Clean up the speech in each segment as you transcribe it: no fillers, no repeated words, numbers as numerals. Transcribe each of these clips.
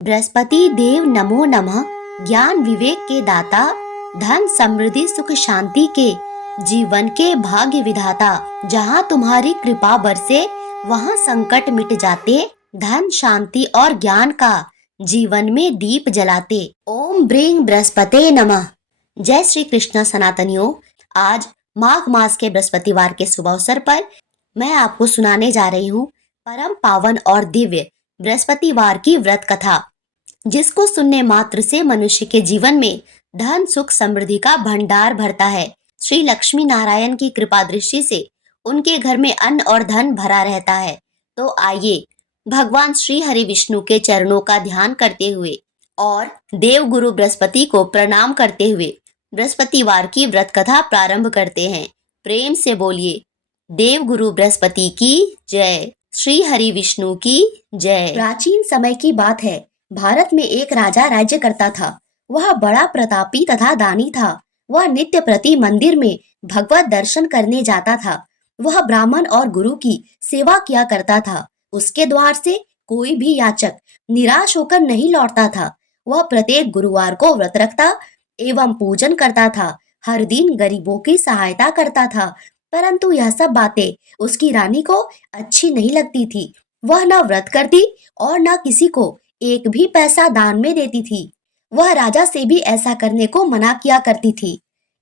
बृहस्पति देव नमो नमः। ज्ञान विवेक के दाता, धन समृद्धि सुख शांति के, जीवन के भाग्य विधाता। जहाँ तुम्हारी कृपा बरसे वहाँ संकट मिट जाते, धन शांति और ज्ञान का जीवन में दीप जलाते। ओम ब्रींग बृहस्पते नमः। जय श्री कृष्ण सनातनियों। आज माघ मास के बृहस्पतिवार के शुभ अवसर पर मैं आपको सुनाने जा रही हूँ परम पावन और दिव्य बृहस्पतिवार की व्रत कथा, जिसको सुनने मात्र से मनुष्य के जीवन में धन सुख समृद्धि का भंडार भरता है। श्री लक्ष्मी नारायण की कृपा दृष्टि से उनके घर में अन्न और धन भरा रहता है। तो आइए भगवान श्री हरि विष्णु के चरणों का ध्यान करते हुए और देव गुरु बृहस्पति को प्रणाम करते हुए बृहस्पतिवार की व्रत कथा प्रारंभ करते हैं। प्रेम से बोलिए देव गुरु बृहस्पति की जय, श्री हरि विष्णु की जय। प्राचीन समय की बात है। भारत में एक राजा राज्य करता था। वह बड़ा प्रतापी तथा दानी था। वह नित्य प्रति मंदिर में भगवत दर्शन करने जाता था। वह ब्राह्मण और गुरु की सेवा किया करता था। उसके द्वार से कोई भी याचक निराश होकर नहीं लौटता था। वह प्रत्येक गुरुवार को व्रत रखता एवं पूजन करता था। हर दिन गरीबों की सहायता करता था। परंतु यह सब बातें उसकी रानी को अच्छी नहीं लगती थी। वह न व्रत करती और न किसी को एक भी पैसा दान में देती थी। वह राजा से भी ऐसा करने को मना किया करती थी।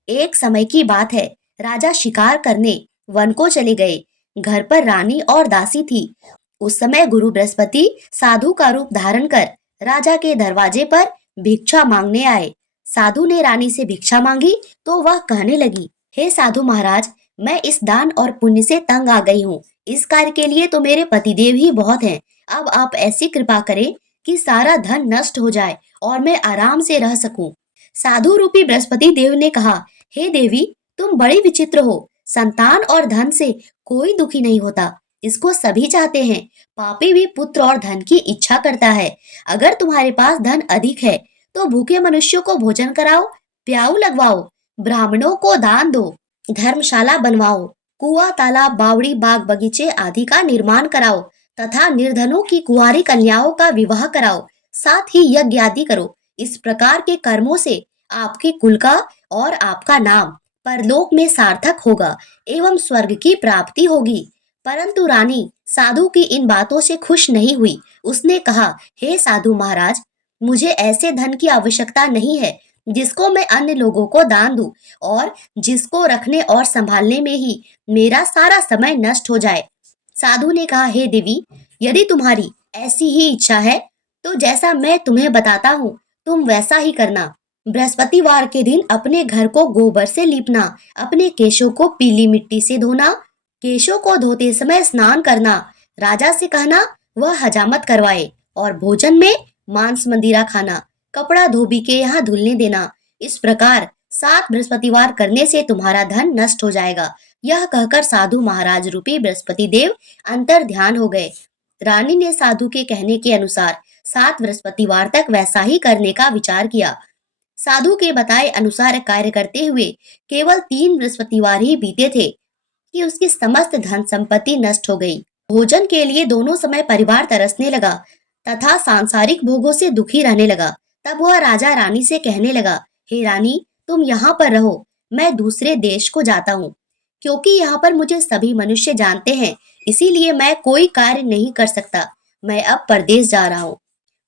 एक समय की बात है। राजा शिकार करने वन को चले गए। घर पर रानी और दासी थी। उस समय गुरु बृहस्पति साधु का रूप धारण कर राजा के दरवाजे पर भिक्षा मांगने आए। साधु ने रानी से भिक्षा मांगी तो वह कहने लगी, हे साधु महाराज, मैं इस दान और पुण्य से तंग आ गई हूँ। इस कार्य के लिए तो मेरे पतिदेव ही बहुत हैं। अब आप ऐसी कृपा करें कि सारा धन नष्ट हो जाए और मैं आराम से रह सकूं। साधु रूपी बृहस्पति देव ने कहा, हे देवी, तुम बड़ी विचित्र हो। संतान और धन से कोई दुखी नहीं होता, इसको सभी चाहते हैं। पापी भी पुत्र और धन की इच्छा करता है। अगर तुम्हारे पास धन अधिक है तो भूखे मनुष्यों को भोजन कराओ, प्याऊ लगवाओ, ब्राह्मणों को दान दो, धर्मशाला बनवाओ, कुआं तालाब बावड़ी बाग बगीचे आदि का निर्माण कराओ तथा निर्धनों की कुंवारी कन्याओं का विवाह कराओ, साथ ही यज्ञ आदि करो। इस प्रकार के कर्मों से आपके कुल का और आपका नाम परलोक में सार्थक होगा एवं स्वर्ग की प्राप्ति होगी। परंतु रानी साधु की इन बातों से खुश नहीं हुई। उसने कहा, हे साधु महाराज, मुझे ऐसे धन की आवश्यकता नहीं है जिसको मैं अन्य लोगों को दान दूं और जिसको रखने और संभालने में ही मेरा सारा समय नष्ट हो जाए। साधु ने कहा, हे देवी, यदि तुम्हारी ऐसी ही इच्छा है तो जैसा मैं तुम्हें बताता हूँ तुम वैसा ही करना। बृहस्पतिवार के दिन अपने घर को गोबर से लीपना, अपने केशों को पीली मिट्टी से धोना, केशों को धोते समय स्नान करना, राजा से कहना वह हजामत करवाए और भोजन में मांस मंदिरा खाना, कपड़ा धोबी के यहाँ धुलने देना। इस प्रकार 7 बृहस्पतिवार करने से तुम्हारा धन नष्ट हो जाएगा। यह कहकर साधु महाराज रूपी बृहस्पति देव अंतर ध्यान हो गए। रानी ने साधु के कहने के अनुसार 7 बृहस्पतिवार तक वैसा ही करने का विचार किया। साधु के बताए अनुसार कार्य करते हुए केवल 3 बृहस्पतिवार ही बीते थे कि उसकी समस्त धन संपत्ति नष्ट हो गई। भोजन के लिए दोनों समय परिवार तरसने लगा तथा सांसारिक भोगों से दुखी रहने लगा। तब वह राजा रानी से कहने लगा, हे रानी, तुम यहाँ पर रहो, मैं दूसरे देश को जाता हूँ। क्योंकि यहाँ पर मुझे सभी मनुष्य जानते हैं, इसीलिए मैं कोई कार्य नहीं कर सकता। मैं अब परदेश जा रहा हूँ,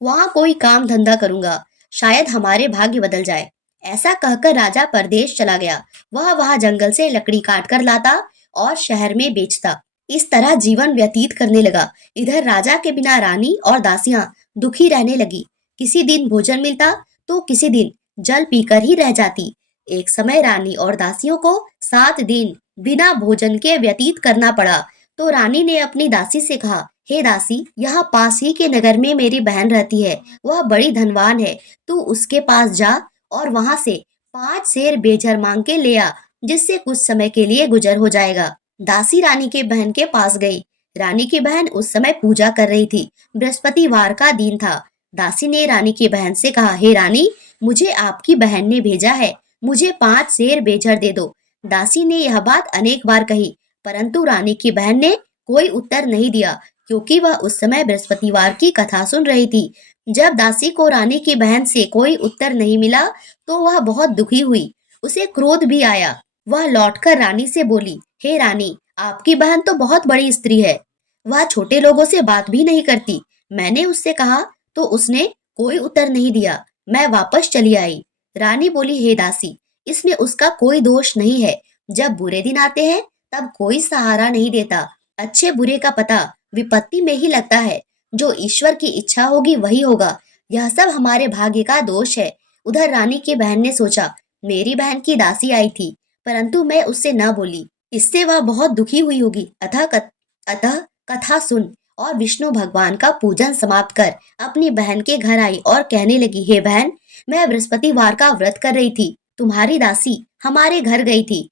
वहाँ कोई काम धंधा करूंगा, शायद हमारे भाग्य बदल जाए। ऐसा कहकर राजा परदेश चला गया। वह वहाँ जंगल से लकड़ी काट कर लाता और शहर में बेचता। इस तरह जीवन व्यतीत करने लगा। इधर राजा के बिना रानी और दासियां दुखी रहने लगी। किसी दिन भोजन मिलता तो किसी दिन जल पीकर ही रह जाती। एक समय रानी और दासियों को 7 दिन बिना भोजन के व्यतीत करना पड़ा। तो रानी ने अपनी दासी से कहा, हे दासी, यहाँ पास ही के नगर में मेरी बहन रहती है। वह बड़ी धनवान है। तू उसके पास जा और वहां से 5 सेर बेजर मांग के ले आ, जिससे कुछ समय के लिए गुजर हो जाएगा। दासी रानी के बहन के पास गई। रानी की बहन उस समय पूजा कर रही थी। बृहस्पतिवार का दिन था। दासी ने रानी की बहन से कहा, हे रानी, मुझे आपकी बहन ने भेजा है, मुझे 5 सेर बेजर दे दो। दासी ने यह बात अनेक बार कही, परंतु रानी की बहन ने कोई उत्तर नहीं दिया, क्योंकि वह उस समय बृहस्पतिवार की कथा सुन रही थी। जब दासी को रानी की बहन से कोई उत्तर नहीं मिला तो वह बहुत दुखी हुई। उसे क्रोध भी आया। वह लौटकर रानी से बोली, हे रानी, आपकी बहन तो बहुत बड़ी स्त्री है। वह छोटे लोगों से बात भी नहीं करती। मैंने उससे कहा तो उसने कोई उत्तर नहीं दिया। मैं वापस चली आई। रानी बोली, हे दासी, इसमें उसका कोई दोष नहीं है। जब बुरे दिन आते हैं तब कोई सहारा नहीं देता। अच्छे बुरे का पता विपत्ति में ही लगता है। जो ईश्वर की इच्छा होगी वही होगा। यह सब हमारे भाग्य का दोष है। उधर रानी की बहन ने सोचा, मेरी बहन की दासी आई थी, परंतु मैं उससे न बोली। इससे वह बहुत दुखी हुई होगी। अतः कथा सुन और विष्णु भगवान का पूजन समाप्त कर अपनी बहन के घर आई और कहने लगी, हे बहन, मैं बृहस्पतिवार का व्रत कर रही थी। तुम्हारी दासी हमारे घर गई थी,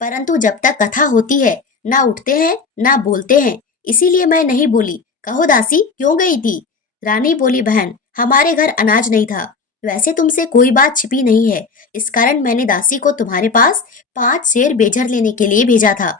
परंतु जब तक कथा होती है ना उठते हैं ना बोलते हैं, इसीलिए मैं नहीं बोली। कहो दासी, क्यों गई थी? रानी बोली, बहन, हमारे घर अनाज नहीं था। वैसे तुमसे कोई बात छिपी नहीं है, इस कारण मैंने दासी को तुम्हारे पास 5 सेर बेझर लेने के लिए भेजा था।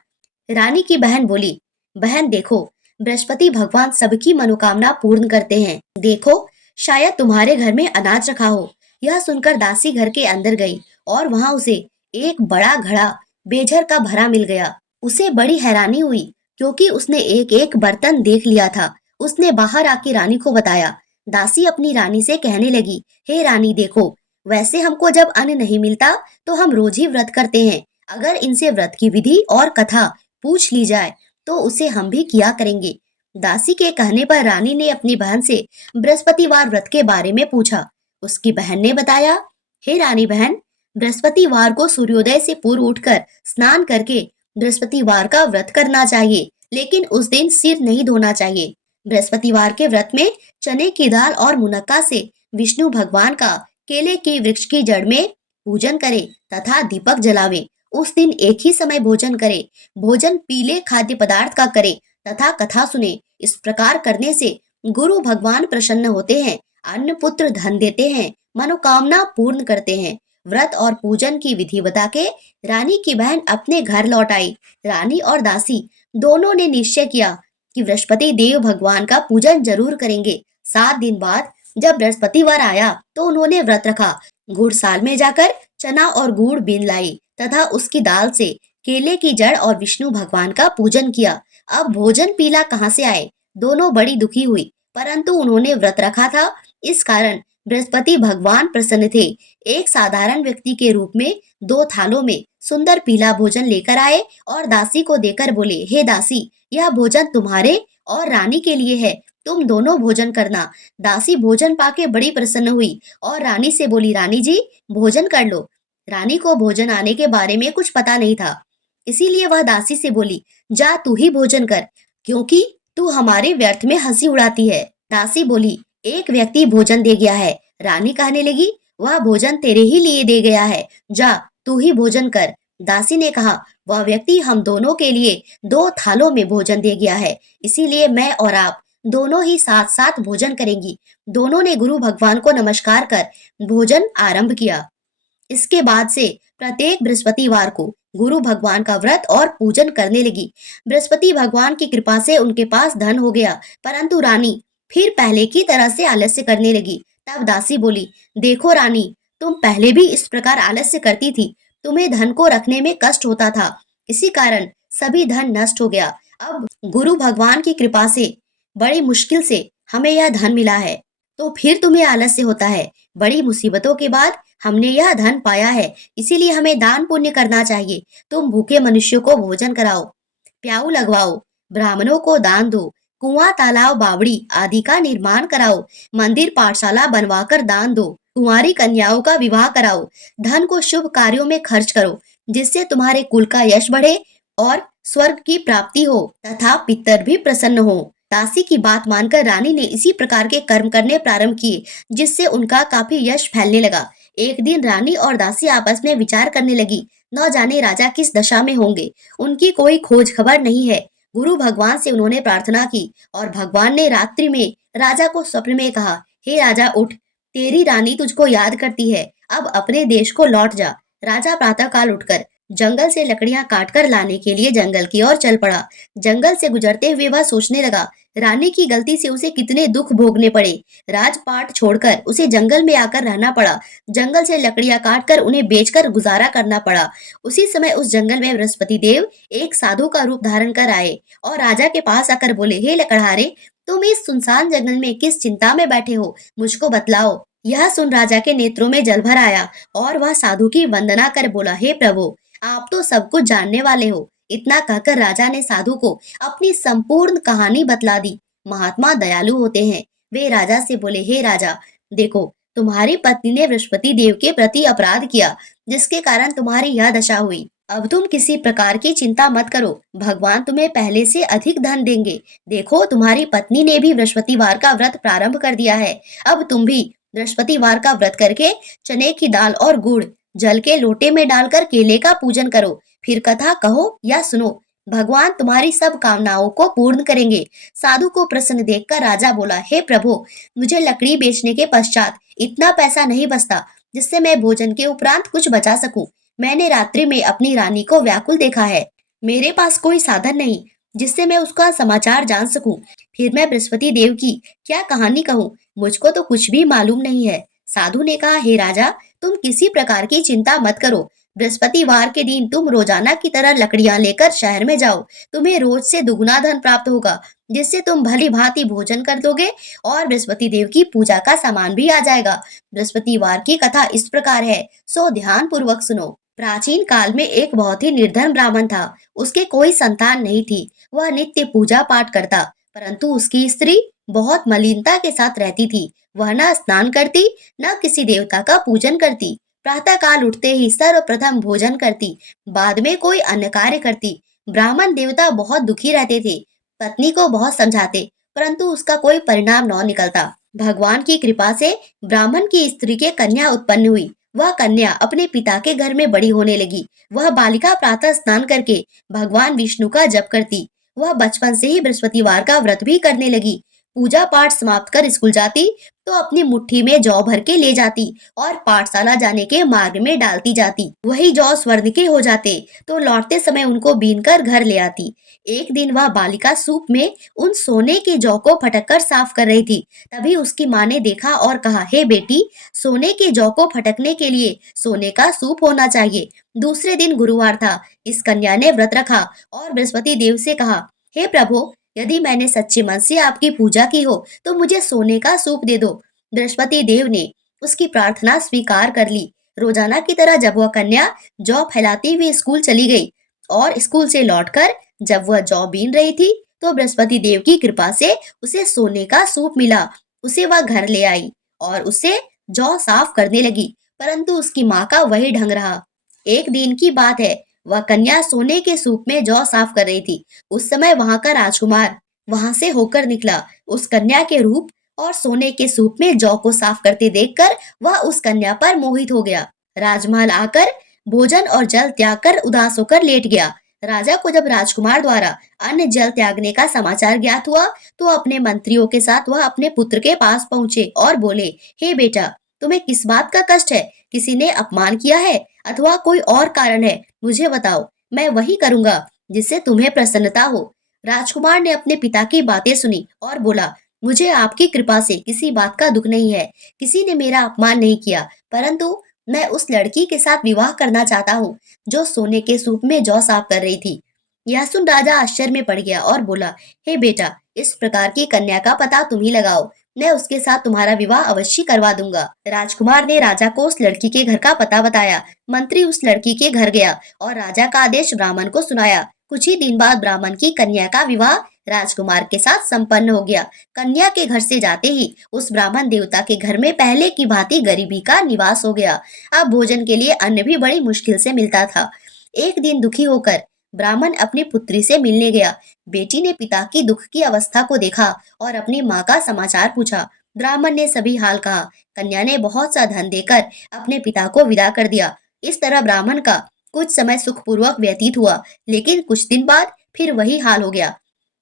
रानी की बहन बोली, बहन देखो, बृहस्पति भगवान सबकी मनोकामना पूर्ण करते हैं। देखो, शायद तुम्हारे घर में अनाज रखा हो। यह सुनकर दासी घर के अंदर गई और वहां उसे एक बड़ा घड़ा बेझर का भरा मिल गया। उसे बड़ी हैरानी हुई क्योंकि उसने एक एक बर्तन देख लिया था। उसने बाहर आके रानी को बताया। दासी अपनी रानी से कहने लगी, हे रानी देखो, वैसे हमको जब अन्न नहीं मिलता तो हम रोज ही व्रत करते हैं। अगर इनसे व्रत की विधि और कथा पूछ ली जाए तो उसे हम भी किया करेंगे। दासी के कहने पर रानी ने अपनी बहन से बृहस्पतिवार व्रत के बारे में पूछा। उसकी बहन ने बताया, हे रानी बहन, बृहस्पतिवार को सूर्योदय से पूर्व उठकर स्नान करके बृहस्पतिवार का व्रत करना चाहिए, लेकिन उस दिन सिर नहीं धोना चाहिए। बृहस्पतिवार के व्रत में चने की दाल और मुनक्का से विष्णु भगवान का केले के वृक्ष की जड़ में पूजन करे तथा दीपक जलावे। उस दिन एक ही समय भोजन करे। भोजन पीले खाद्य पदार्थ का करे तथा कथा सुने। इस प्रकार करने से गुरु भगवान प्रसन्न होते हैं, अन्न पुत्र धन देते हैं, मनोकामना पूर्ण करते हैं। व्रत और पूजन की विधि बता के रानी की बहन अपने घर लौट आई। रानी और दासी दोनों ने निश्चय किया कि बृहस्पति देव भगवान का पूजन जरूर करेंगे। 7 दिन बाद जब बृहस्पतिवार आया तो उन्होंने व्रत रखा। गुड़साल में जाकर चना और गुड़ बीन लाई तथा उसकी दाल से केले की जड़ और विष्णु भगवान का पूजन किया। अब भोजन पीला कहाँ से आए? दोनों बड़ी दुखी हुई, परंतु उन्होंने व्रत रखा था, इस कारण बृहस्पति भगवान प्रसन्न थे। एक साधारण व्यक्ति के रूप में 2 थालों में सुंदर पीला भोजन लेकर आए और दासी को देकर बोले, हे दासी, यह भोजन तुम्हारे और रानी के लिए है, तुम दोनों भोजन करना। दासी भोजन पाके बड़ी प्रसन्न हुई और रानी से बोली, रानी जी, भोजन कर लो। रानी को भोजन आने के बारे में कुछ पता नहीं था, इसीलिए वह दासी से बोली, जा तू ही भोजन कर, क्योंकि तू हमारे व्यर्थ में हंसी उड़ाती है। दासी बोली, एक व्यक्ति भोजन दे गया है। रानी कहने लगी, वह भोजन तेरे ही लिए दे गया है, जा तू ही भोजन कर। दासी ने कहा, वह व्यक्ति हम दोनों के लिए 2 थालों में भोजन दे गया है, इसीलिए मैं और आप दोनों ही साथ साथ भोजन करेंगी। दोनों ने गुरु भगवान को नमस्कार कर भोजन आरंभ किया। इसके बाद से प्रत्येक बृहस्पतिवार को गुरु भगवान का व्रत और पूजन करने लगी। बृहस्पति भगवान की कृपा से उनके पास धन हो गया, परंतु रानी फिर पहले की तरह से आलस्य करने लगी। तब दासी बोली, देखो रानी, तुम पहले भी इस प्रकार आलस्य करती थी, तुम्हें धन को रखने में कष्ट होता था, इसी कारण सभी धन नष्ट हो गया। अब गुरु भगवान की कृपा से बड़ी मुश्किल से हमें यह धन मिला है, तो फिर तुम्हें आलस्य होता है। बड़ी मुसीबतों के बाद हमने यह धन पाया है, इसीलिए हमें दान पुण्य करना चाहिए। तुम भूखे मनुष्यों को भोजन कराओ, प्याऊ लगवाओ, ब्राह्मणों को दान दो, कुआं तालाब बावड़ी आदि का निर्माण कराओ, मंदिर पाठशाला बनवाकर दान दो, कुंवारी कन्याओं का विवाह कराओ, धन को शुभ कार्यों में खर्च करो, जिससे तुम्हारे कुल का यश बढ़े और स्वर्ग की प्राप्ति हो तथा पितर भी प्रसन्न हो। दासी की बात मानकर रानी ने इसी प्रकार के कर्म करने प्रारंभ किए, जिससे उनका काफी यश फैलने लगा। एक दिन रानी और दासी आपस में विचार करने लगी, न जाने राजा किस दशा में होंगे, उनकी कोई खोज खबर नहीं है। गुरु भगवान से उन्होंने प्रार्थना की और भगवान ने रात्रि में राजा को स्वप्न में कहा, हे राजा उठ, तेरी रानी तुझको याद करती है, अब अपने देश को लौट जा। राजा प्रातः काल उठकर जंगल से लकड़ियां काटकर लाने के लिए जंगल की ओर चल पड़ा। जंगल से गुजरते हुए वह सोचने लगा रानी की गलती से उसे कितने दुख भोगने पड़े। राजपाट छोड़कर उसे जंगल में आकर रहना पड़ा। जंगल से लकड़ियां काटकर उन्हें बेचकर गुजारा करना पड़ा। उसी समय उस जंगल में बृहस्पति देव एक साधु का रूप धारण कर आए और राजा के पास आकर बोले, हे लकड़हारे, तुम इस सुनसान जंगल में किस चिंता में बैठे हो, मुझको बतलाओ। यह सुन राजा के नेत्रों में जल भर आया और वह साधु की वंदना कर बोला, हे प्रभु, आप तो सब कुछ जानने वाले हो। इतना कहकर राजा ने साधु को अपनी संपूर्ण कहानी बतला दी। महात्मा दयालु होते हैं। वे राजा से बोले, हे राजा, देखो, तुम्हारी पत्नी ने बृहस्पति देव के प्रति अपराध किया, जिसके कारण तुम्हारी यह दशा हुई। अब तुम किसी प्रकार की चिंता मत करो, भगवान तुम्हें पहले से अधिक धन देंगे। देखो, तुम्हारी पत्नी ने भी बृहस्पतिवार का व्रत प्रारंभ कर दिया है। अब तुम भी बृहस्पतिवार का व्रत करके चने की दाल और गुड़ जल के लोटे में डालकर केले का पूजन करो। फिर कथा कहो या सुनो, भगवान तुम्हारी सब कामनाओं को पूर्ण करेंगे। साधु को प्रसन्न देखकर राजा बोला, हे प्रभु, मुझे लकड़ी बेचने के पश्चात इतना पैसा नहीं बचता जिससे मैं भोजन के उपरांत कुछ बचा सकूं। मैंने रात्रि में अपनी रानी को व्याकुल देखा है। मेरे पास कोई साधन नहीं जिससे मैं उसका समाचार जान सकूं। फिर मैं बृहस्पति देव की क्या कहानी कहूँ, मुझको तो कुछ भी मालूम नहीं है। साधु ने कहा, हे राजा, तुम किसी प्रकार की चिंता मत करो। बृहस्पतिवार के दिन तुम रोजाना की तरह लकड़ियां लेकर शहर में जाओ। तुम्हें रोज से दुगुना धन प्राप्त होगा, जिससे तुम भली भांति भोजन कर दोगे और बृहस्पति देव की पूजा का सामान भी आ जाएगा। बृहस्पतिवार की कथा इस प्रकार है, सो ध्यान पूर्वक सुनो। प्राचीन काल में एक बहुत ही निर्धन ब्राह्मण था। उसके कोई संतान नहीं थी। वह नित्य पूजा पाठ करता, परंतु उसकी स्त्री बहुत मलिनता के साथ रहती थी। वह न स्नान करती, न किसी देवता का पूजन करती। प्रातः काल उठते ही सर्वप्रथम भोजन करती, बाद में कोई अन्य कार्य करती। ब्राह्मण देवता बहुत दुखी रहते थे। पत्नी को बहुत समझाते, परंतु उसका कोई परिणाम न निकलता। भगवान की कृपा से ब्राह्मण की स्त्री के कन्या उत्पन्न हुई। वह कन्या अपने पिता के घर में बड़ी होने लगी। वह बालिका प्रातः स्नान करके भगवान विष्णु का जप करती। वह बचपन से ही बृहस्पतिवार का व्रत भी करने लगी। पूजा पाठ समाप्त कर स्कूल जाती तो अपनी मुट्ठी में जौ भर के ले जाती और पाठशाला जाने के मार्ग में डालती जाती। वही जौ स्वर्ण के हो जाते तो लौटते समय उनको बीन कर घर ले आती। एक दिन वह बालिका सूप में उन सोने के जौ को फटक कर साफ कर रही थी। तभी उसकी माँ ने देखा और कहा, हे बेटी, सोने के जौ को फटकने के लिए सोने का सूप होना चाहिए। दूसरे दिन गुरुवार था। इस कन्या ने व्रत रखा और बृहस्पति देव से कहा, हे प्रभु, यदि मैंने सच्चे मन से आपकी पूजा की हो तो मुझे सोने का सूप दे दो। बृहस्पति देव ने उसकी प्रार्थना स्वीकार कर ली। रोजाना की तरह जब वह कन्या जौ फैलाती हुई स्कूल चली गई और स्कूल से लौटकर जब वह जौ बीन रही थी तो बृहस्पति देव की कृपा से उसे सोने का सूप मिला। उसे वह घर ले आई और उसे जौ साफ करने लगी, परंतु उसकी माँ का वही ढंग रहा। एक दिन की बात है, वह कन्या सोने के सूप में जौ साफ कर रही थी। उस समय वहां का राजकुमार वहां से होकर निकला। उस कन्या के रूप और सोने के सूप में जौ को साफ करते देखकर वह उस कन्या पर मोहित हो गया। राजमहल आकर भोजन और जल त्याग कर उदास होकर लेट गया। राजा को जब राजकुमार द्वारा अन्न जल त्यागने का समाचार ज्ञात हुआ तो अपने मंत्रियों के साथ वह अपने पुत्र के पास पहुंचे और बोले, हे बेटा, तुम्हें किस बात का कष्ट है? किसी ने अपमान किया है अथवा कोई और कारण है? मुझे बताओ, मैं वही करूंगा जिससे तुम्हें प्रसन्नता हो। राजकुमार ने अपने पिता की बातें सुनी और बोला, मुझे आपकी कृपा से किसी बात का दुख नहीं है। किसी ने मेरा अपमान नहीं किया, परंतु मैं उस लड़की के साथ विवाह करना चाहता हूँ जो सोने के सूप में जौ साफ कर रही थी। यह सुन राजा आश्चर्य में पड़ गया और बोला, हे बेटा, इस प्रकार की कन्या का पता तुम ही लगाओ। मैं उसके साथ तुम्हारा विवाह अवश्य करवा दूंगा। राजकुमार ने राजा को उस लड़की के घर का पता बताया। मंत्री उस लड़की के घर गया और राजा का आदेश ब्राह्मण को सुनाया। कुछ ही दिन बाद ब्राह्मण की कन्या का विवाह राजकुमार के साथ संपन्न हो गया। कन्या के घर से जाते ही उस ब्राह्मण देवता के घर में पहले की भांति गरीबी का निवास हो गया। अब भोजन के लिए अन्न भी बड़ी मुश्किल से मिलता था। एक दिन दुखी होकर ब्राह्मण अपनी पुत्री से मिलने गया। बेटी ने पिता की दुख की अवस्था को देखा और अपनी माँ का समाचार पूछा। ब्राह्मण ने सभी हाल कहा। कन्या ने बहुत सा धन देकर अपने पिता को विदा कर दिया। इस तरह ब्राह्मण का कुछ समय सुखपूर्वक व्यतीत हुआ, लेकिन कुछ दिन बाद फिर वही हाल हो गया।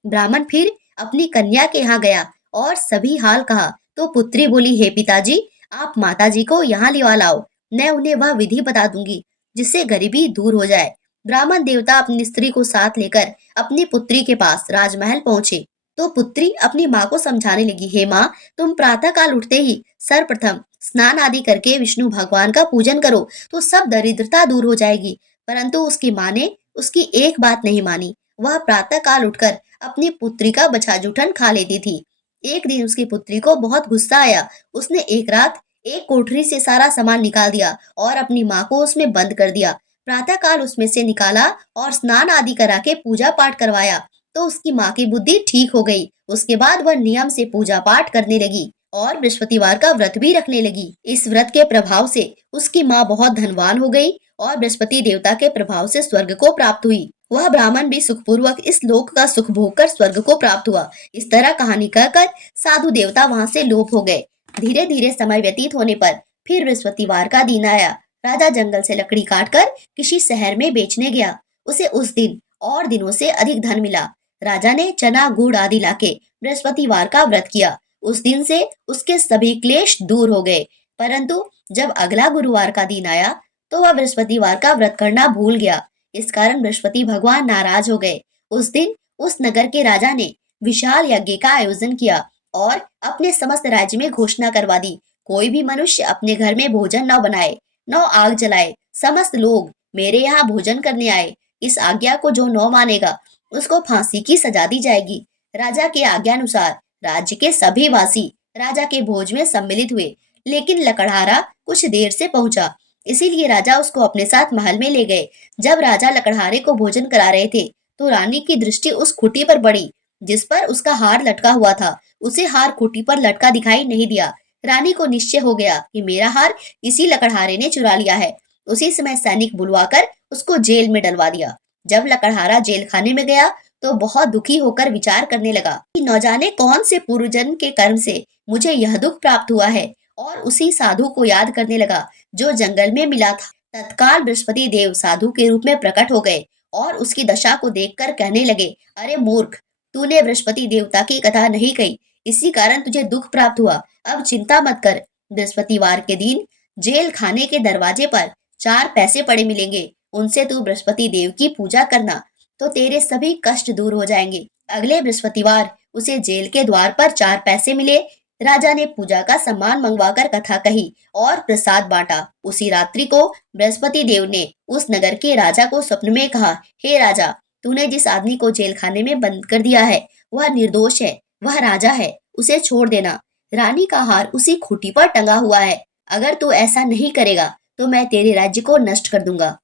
ब्राह्मण फिर अपनी कन्या के यहाँ गया और सभी हाल कहा तो पुत्री बोली, हे पिताजी, आप माताजी को यहाँ लिवा लाओ। मैं उन्हें वह विधि बता दूंगी जिससे गरीबी दूर हो जाए। ब्राह्मण देवता अपनी स्त्री को साथ लेकर अपनी पुत्री के पास राजमहल पहुंचे। तो पुत्री अपनी माँ को समझाने लगी, हे माँ, तुम प्रातः काल उठते ही सर्वप्रथम स्नान आदि करके विष्णु भगवान का पूजन करो तो सब दरिद्रता दूर हो जाएगी। परंतु उसकी माँ ने उसकी एक बात नहीं मानी। वह प्रातः काल उठकर अपनी पुत्री का बछा जूठन खा लेती थी। एक दिन उसकी पुत्री को बहुत गुस्सा आया। उसने एक रात एक कोठरी से सारा सामान निकाल दिया और अपनी माँ को उसमें बंद कर दिया। प्रातः काल उसमें से निकाला और स्नान आदि करा के पूजा पाठ करवाया तो उसकी माँ की बुद्धि ठीक हो गई। उसके बाद वह नियम से पूजा पाठ करने लगी और बृहस्पतिवार का व्रत भी रखने लगी। इस व्रत के प्रभाव से उसकी माँ बहुत धनवान हो गई और बृहस्पति देवता के प्रभाव से स्वर्ग को प्राप्त हुई। वह ब्राह्मण भी सुखपूर्वक इस लोक का सुख भोग कर स्वर्ग को प्राप्त हुआ। इस तरह कहानी कहकर साधु देवता वहाँ से लोप हो गए। धीरे धीरे समय व्यतीत होने पर फिर बृहस्पतिवार का दिन आया। राजा जंगल से लकड़ी काटकर किसी शहर में बेचने गया। उसे उस दिन और दिनों से अधिक धन मिला। राजा ने चना गुड़ आदि लाके बृहस्पतिवार का व्रत किया। उस दिन से उसके सभी क्लेश दूर हो गए। परंतु जब अगला गुरुवार का दिन आया तो वह बृहस्पतिवार का व्रत करना भूल गया। इस कारण बृहस्पति भगवान नाराज हो गए। उस दिन उस नगर के राजा ने विशाल यज्ञ का आयोजन किया और अपने समस्त राज्य में घोषणा करवा दी, कोई भी मनुष्य अपने घर में भोजन न बनाए, न आग जलाए। समस्त लोग मेरे यहाँ भोजन करने आए। इस आज्ञा को जो न मानेगा उसको फांसी की सजा दी जाएगी। राजा के आज्ञानुसार राज्य के सभी वासी राजा के भोज में सम्मिलित हुए, लेकिन लकड़हारा कुछ देर से पहुंचा, इसीलिए राजा उसको अपने साथ महल में ले गए। जब राजा लकड़हारे को भोजन करा रहे थे तो रानी की दृष्टि उस खूंटी पर पड़ी जिस पर उसका हार लटका हुआ था। उसे हार खूंटी पर लटका दिखाई नहीं दिया। रानी को निश्चय हो गया कि मेरा हार इसी लकड़हारे ने चुरा लिया है। उसी समय सैनिक बुलवाकर उसको जेल में डलवा दिया। जब लकड़हारा जेल खाने में गया तो बहुत दुखी होकर विचार करने लगा कि न जाने कौन से पूर्व जन्म के कर्म से मुझे यह दुख प्राप्त हुआ है, और उसी साधु को याद करने लगा जो जंगल में मिला था। तत्काल बृहस्पति देव साधु के रूप में प्रकट हो गए और उसकी दशा को देखकर कहने लगे, अरे मूर्ख, तूने बृहस्पति देवता की कथा नहीं कही, इसी कारण तुझे दुख प्राप्त हुआ। अब चिंता मत कर, बृहस्पतिवार के दिन जेल खाने के दरवाजे पर 4 पैसे पड़े मिलेंगे, उनसे तू बृहस्पति देव की पूजा करना तो तेरे सभी कष्ट दूर हो जाएंगे। अगले बृहस्पतिवार उसे जेल के द्वार पर 4 पैसे मिले। राजा ने पूजा का सामान मंगवाकर कथा कही और प्रसाद बांटा। उसी रात्रि को बृहस्पति देव ने उस नगर के राजा को स्वप्न में कहा, हे राजा, तूने जिस आदमी को जेल खाने में बंद कर दिया है वह निर्दोष है, वह राजा है, उसे छोड़ देना। रानी का हार उसी खूंटी पर टंगा हुआ है। अगर तू ऐसा नहीं करेगा तो मैं तेरे राज्य को नष्ट कर दूंगा।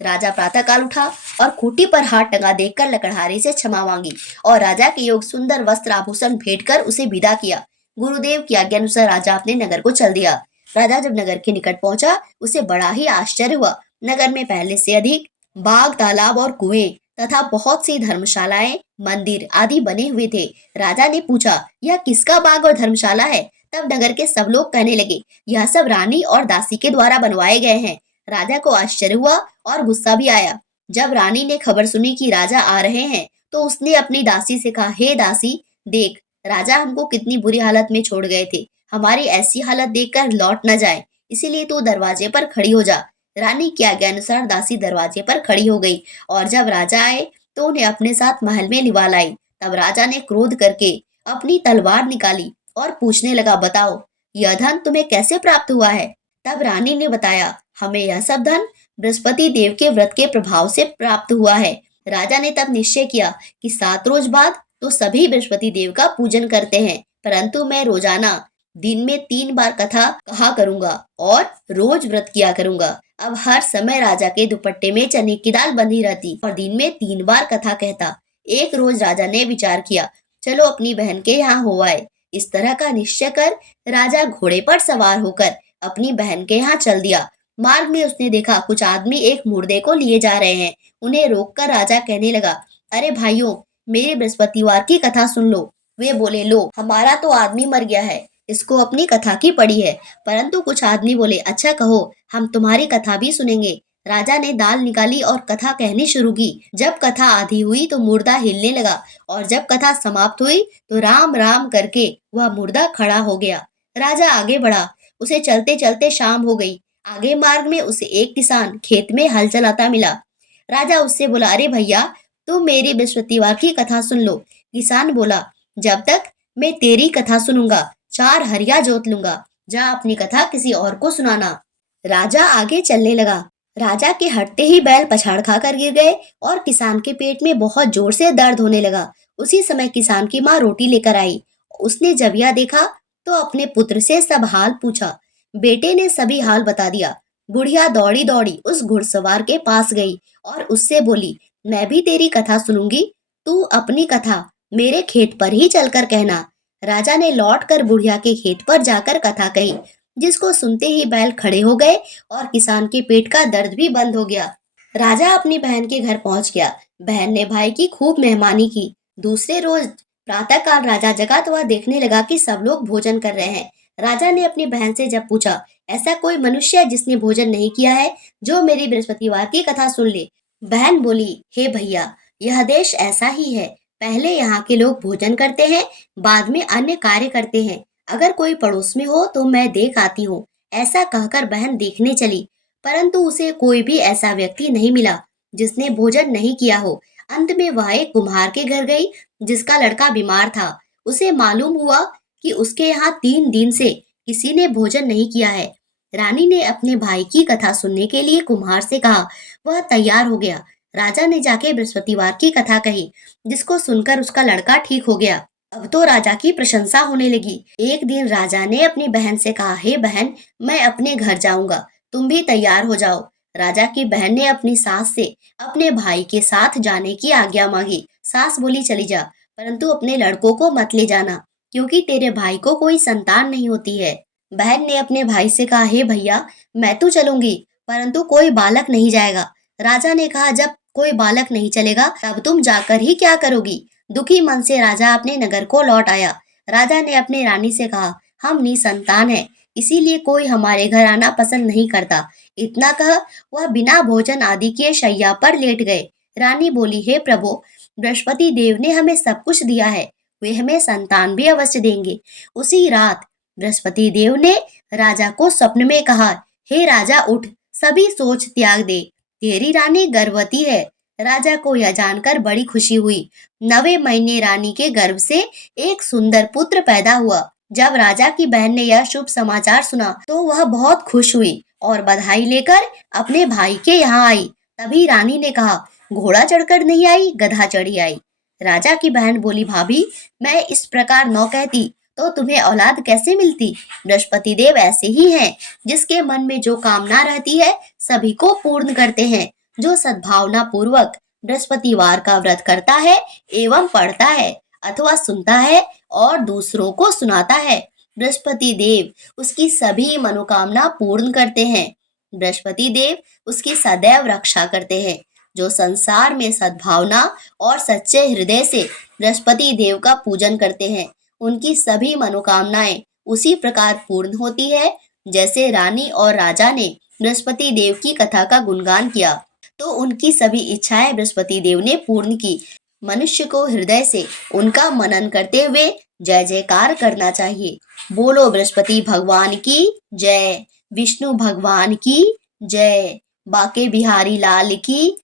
राजा प्रातःकाल उठा और खूंटी पर हाथ टंगा देखकर लकड़हारे से क्षमा मांगी और राजा के योग सुंदर वस्त्र आभूषण भेंट कर उसे विदा किया। गुरुदेव की आज्ञा अनुसार राजा अपने नगर को चल दिया। राजा जब नगर के निकट पहुंचा उसे बड़ा ही आश्चर्य हुआ। नगर में पहले से अधिक बाग, तालाब और कुएं तथा बहुत सी धर्मशालाएं, मंदिर आदि बने हुए थे। राजा ने पूछा, यह किसका बाग और धर्मशाला है? तब नगर के सब लोग कहने लगे, यह सब रानी और दासी के द्वारा बनवाए गए हैं। राजा को आश्चर्य हुआ और गुस्सा भी आया। जब रानी ने खबर सुनी कि राजा आ रहे हैं तो उसने अपनी दासी से कहा, हे दासी, देख, राजा हमको कितनी बुरी हालत में छोड़ गए थे, हमारी ऐसी हालत देखकर लौट न जाए, इसीलिए तू दरवाजे पर खड़ी हो जा। रानी की आज्ञा अनुसार दासी दरवाजे पर खड़ी हो गई और जब राजा आए तो उन्हें अपने साथ महल में लिवा लाई। तब राजा ने क्रोध करके अपनी तलवार निकाली और पूछने लगा, बताओ, यह धन तुम्हें कैसे प्राप्त हुआ है? तब रानी ने बताया, हमें यह सब धन बृहस्पति देव के व्रत के प्रभाव से प्राप्त हुआ है। राजा ने तब निश्चय किया कि 7 रोज बाद तो सभी बृहस्पति देव का पूजन करते हैं, परंतु मैं रोजाना दिन में 3 बार कथा कहा करूंगा और रोज व्रत किया करूंगा। अब हर समय राजा के दुपट्टे में चने की दाल बंधी रहती और दिन में 3 बार कथा कहता। एक रोज राजा ने विचार किया, चलो अपनी बहन के यहाँ हो आए। इस तरह का निश्चय कर राजा घोड़े पर सवार होकर अपनी बहन के यहाँ चल दिया। मार्ग में उसने देखा कुछ आदमी एक मुर्दे को लिए जा रहे हैं। उन्हें रोककर राजा कहने लगा, अरे भाइयों, मेरे बृहस्पतिवार की कथा सुन लो। वे बोले, लो, हमारा तो आदमी मर गया है, इसको अपनी कथा की पड़ी है। परंतु कुछ आदमी बोले, अच्छा कहो, हम तुम्हारी कथा भी सुनेंगे। राजा ने दाल निकाली और कथा कहनी शुरू की। जब कथा आधी हुई तो मुर्दा हिलने लगा और जब कथा समाप्त हुई तो राम राम करके वह मुर्दा खड़ा हो गया। राजा आगे बढ़ा। उसे चलते चलते शाम हो गई। आगे मार्ग में उसे एक किसान खेत में हल चलाता मिला। राजा उससे बोला, अरे भैया, तुम मेरी बृहस्पतिवार की कथा सुन लो। किसान बोला, जब तक मैं तेरी कथा सुनूंगा 4 हरिया जोत लूंगा। जा अपनी कथा किसी और को सुनाना। राजा आगे चलने लगा। राजा के हटते ही बैल पछाड़ खाकर गिर गए और किसान के पेट में बहुत जोर से दर्द होने लगा। उसी समय किसान की माँ रोटी लेकर आई। उसने जब यह देखा तो अपने पुत्र से सब हाल पूछा। बेटे ने सभी हाल बता दिया। बुढ़िया दौड़ी दौड़ी उस घुड़सवार के पास गई और उससे बोली, मैं भी तेरी कथा सुनूंगी, तू अपनी कथा मेरे खेत पर ही चलकर कहना। राजा ने लौटकर बुढ़िया के खेत पर जाकर कथा कही, जिसको सुनते ही बैल खड़े हो गए और किसान के पेट का दर्द भी बंद हो गया। राजा अपनी बहन के घर पहुंच गया। बहन ने भाई की खूब मेहमानी की। दूसरे रोज प्रातःकाल राजा जगा तो वह देखने लगा कि सब लोग भोजन कर रहे हैं। राजा ने अपनी बहन से जब पूछा, ऐसा कोई मनुष्य है जिसने भोजन नहीं किया है, जो मेरी बृहस्पतिवार की कथा सुन ले? बहन बोली, हे भैया, यह देश ऐसा ही है। पहले यहाँ के लोग भोजन करते हैं, बाद में अन्य कार्य करते हैं। अगर कोई पड़ोस में हो तो मैं देख आती हूँ। ऐसा कहकर बहन देखने चली, परंतु उसे कोई भी ऐसा व्यक्ति नहीं मिला जिसने भोजन नहीं किया हो। अंत में वह एक कुम्हार के घर गई, जिसका लड़का बीमार था। उसे मालूम हुआ कि उसके यहाँ 3 दिन से किसी ने भोजन नहीं किया है। रानी ने अपने भाई की कथा सुनने के लिए कुम्हार से कहा। वह तैयार हो गया। राजा ने जाके बृहस्पतिवार की कथा कही, जिसको सुनकर उसका लड़का ठीक हो गया। अब तो राजा की प्रशंसा होने लगी। एक दिन राजा ने अपनी बहन से कहा, हे बहन, मैं अपने घर जाऊंगा, तुम भी तैयार हो जाओ। राजा की बहन ने अपनी सास से अपने भाई के साथ जाने की आज्ञा मांगी। सास बोली, चली जा, परंतु अपने लड़कों को मत ले जाना, क्योंकि तेरे भाई को कोई संतान नहीं होती है। बहन ने अपने भाई से कहा, हे भैया, मैं तो चलूंगी, परंतु कोई बालक नहीं जाएगा। राजा ने कहा, जब कोई बालक नहीं चलेगा तब तुम जाकर ही क्या करोगी? दुखी मन से राजा अपने नगर को लौट आया। राजा ने अपने रानी से कहा, हम निसंतान हैं, इसीलिए कोई हमारे घर आना पसंद नहीं करता। इतना कह वह बिना भोजन आदि के शैया पर लेट गए। रानी बोली, हे प्रभु, बृहस्पति देव ने हमें सब कुछ दिया है, वे हमें संतान भी अवश्य देंगे। उसी रात बृहस्पति देव ने राजा को स्वप्न में कहा, हे राजा, उठ, सभी सोच त्याग दे, तेरी रानी गर्भवती है। राजा को यह जानकर बड़ी खुशी हुई। 9वें महीने रानी के गर्भ से एक सुंदर पुत्र पैदा हुआ। जब राजा की बहन ने यह शुभ समाचार सुना तो वह बहुत खुश हुई और बधाई लेकर अपने भाई के यहाँ आई। तभी रानी ने कहा, घोड़ा चढ़कर नहीं आई, गधा चढ़ी आई। राजा की बहन बोली, भाभी, मैं इस प्रकार न कहती तो तुम्हें औलाद कैसे मिलती? बृहस्पति देव ऐसे ही हैं, जिसके मन में जो कामना रहती है सभी को पूर्ण करते हैं। जो सद्भावना पूर्वक बृहस्पतिवार का व्रत करता है एवं पढ़ता है अथवा सुनता है और दूसरों को सुनाता है, बृहस्पति देव उसकी सभी मनोकामना पूर्ण करते हैं। बृहस्पति देव उसकी सदैव रक्षा करते हैं। जो संसार में सद्भावना और सच्चे हृदय से बृहस्पति देव का पूजन करते हैं, उनकी सभी मनोकामनाएं उसी प्रकार पूर्ण होती है जैसे रानी और राजा ने बृहस्पति देव की कथा का गुणगान किया तो उनकी सभी इच्छाएं बृहस्पति देव ने पूर्ण की। मनुष्य को हृदय से उनका मनन करते हुए जय जयकार करना चाहिए। बोलो बृहस्पति भगवान की जय, विष्णु भगवान की जय, बाके बिहारी लाल की